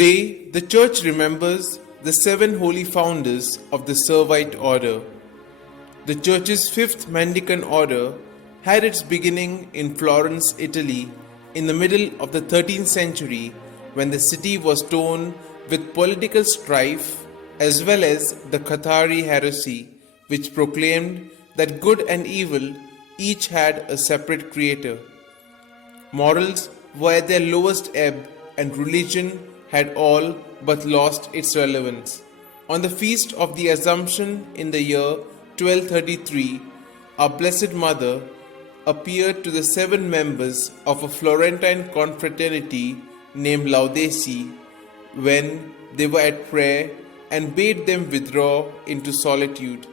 Today, the Church remembers the 7 holy founders of the Servite order. The Church's 5th Mendicant order had its beginning in Florence, Italy, in the middle of the 13th century when the city was torn with political strife as well as the Cathari heresy, which proclaimed that good and evil each had a separate creator. Morals were at their lowest ebb and religion had all but lost its relevance. On the feast of the Assumption in the year 1233, our Blessed Mother appeared to the 7 members of a Florentine confraternity named Laudesi when they were at prayer and bade them withdraw into solitude.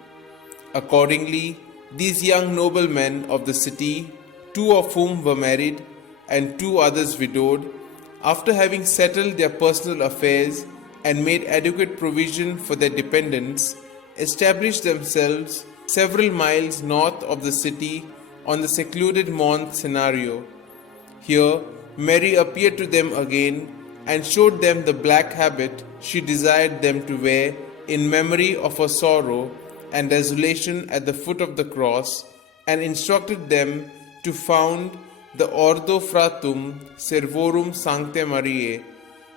Accordingly, these young noblemen of the city, 2 of whom were married and 2 others widowed, after having settled their personal affairs and made adequate provision for their dependents, established themselves several miles north of the city on the secluded Mont Scenario. Here, Mary appeared to them again and showed them the black habit she desired them to wear in memory of her sorrow and desolation at the foot of the cross, and instructed them to found the Ordo Fratum Servorum Sanctae Mariae,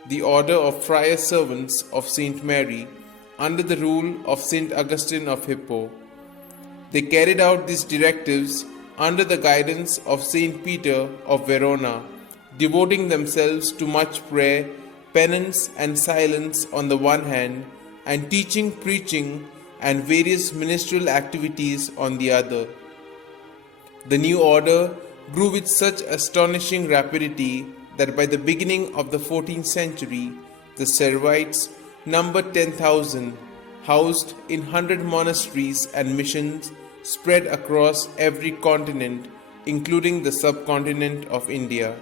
the order of friar servants of Saint Mary, under the rule of Saint Augustine of Hippo. They carried out these directives under the guidance of Saint Peter of Verona, devoting themselves to much prayer, penance and silence on the one hand, and teaching, preaching, and various ministerial activities on the other. The new order grew with such astonishing rapidity that by the beginning of the 14th century, the Servites numbered 10,000, housed in 100 monasteries and missions spread across every continent, including the subcontinent of India.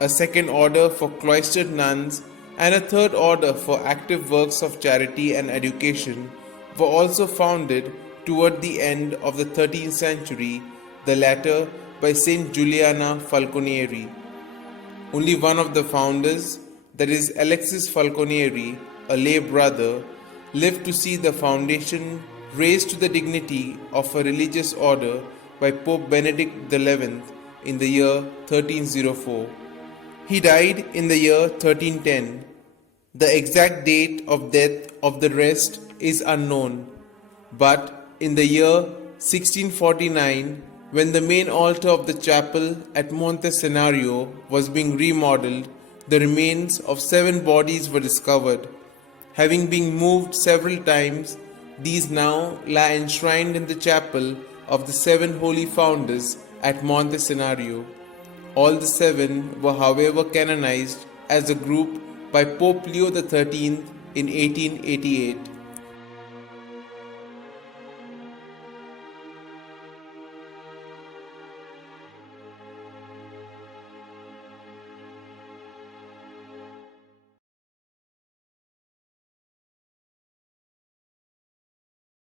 A second order for cloistered nuns and a third order for active works of charity and education were also founded toward the end of the 13th century, the latter by Saint Giuliana Falconieri. Only one of the founders, that is Alexis Falconieri, a lay brother, lived to see the foundation raised to the dignity of a religious order by Pope Benedict XI in the year 1304. He died in the year 1310. The exact date of death of the rest is unknown, but in the year 1649, when the main altar of the chapel at Monte Scenario was being remodeled, the remains of 7 bodies were discovered. Having been moved several times, these now lie enshrined in the chapel of the 7 holy founders at Monte Scenario. All the 7 were however canonized as a group by Pope Leo XIII in 1888.